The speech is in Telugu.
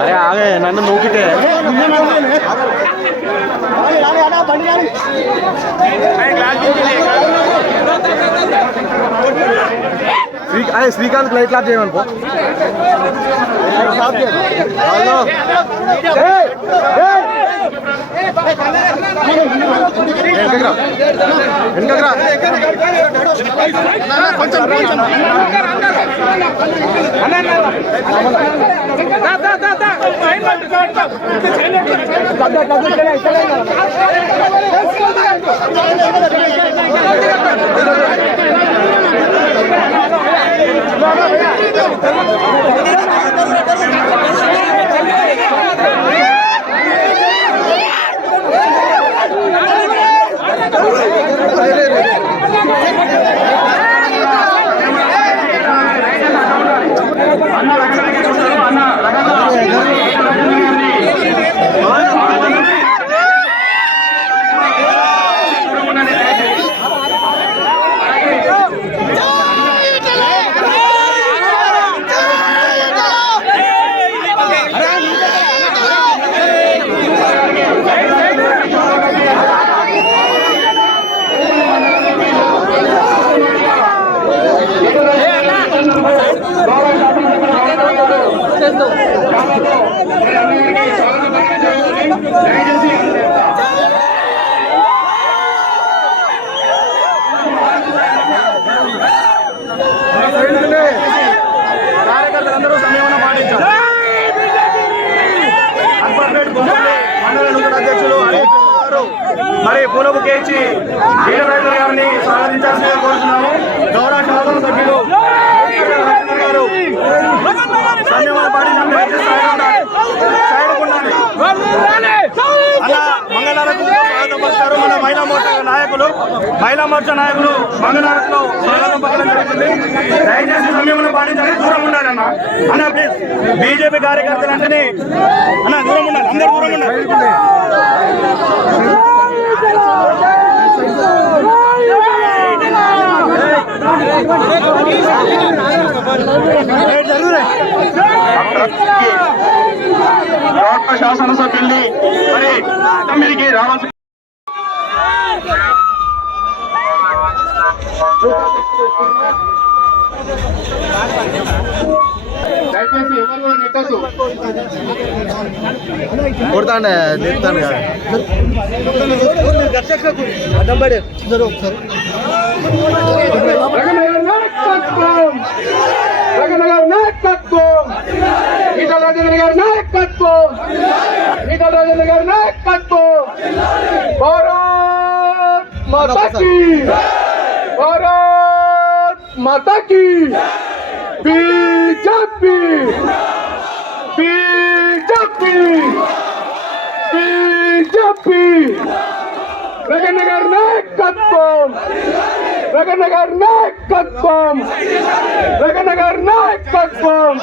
అరే ఆగే నన్ను నూకితే. బండి శ్రీ అదే శ్రీకాంత్ లైట్ లాప్ చేయమని పో హలో వెనకరా వెనకరా అన్న కొంచెం కార్యకర్తలందరూ సంయమనం అక్బర్పేట్ మండల నూతన అధ్యక్షులు మరి పూలపు కేచి వీరభద్ర గారిని స్వాగతించాల్సిందిగా కోరుతున్నాము. గౌరవ శాసన సభ్యులు రచన గారు సంయమనం పాటించండి సైడ్ ఉండాలి. సైడ్కు ఉండాలి. అన్న మంగళారకు స్వాగతం పలుకుతారు మన మహిళా మోర్చా నాయకులు మహిళా మోర్చా నాయకులు మంగళారంలో స్వాగతం పలకడం జరుగుతుంది. దయచేసి సమయంలో పాటించాలి దూరం ఉండాలి అన్న. అన్న ప్లీజ్ బీజేపీ కార్యకర్తలు అంటేనే అన్న దూరం ఉండాలి అందరూ దూరం ఉండాలి. శాసనసభ్యుల్ని మరి తొమ్మిదికి రావాల్సి దయచేసి ఎవరు నెట్టద్దు. కొడతాండే చెప్తాను కదా రఘునగర్ నాయకత్వం. రఘునగర్ నాయకత్వం. ఈటల రాజేంద్ర గారి నాయకత్వం. ఈటల రాజేంద్ర గారి నాయకత్వం. భారత్ మాతాకి. భారత్ మాతాకి బీజేపీ బీజేపీ బీజేపీ రఘునగర్ నాయకత్వం జగన్ రఘునగర్ నాయకత్వం జగన్ రఘునగర్ నాయకత్వం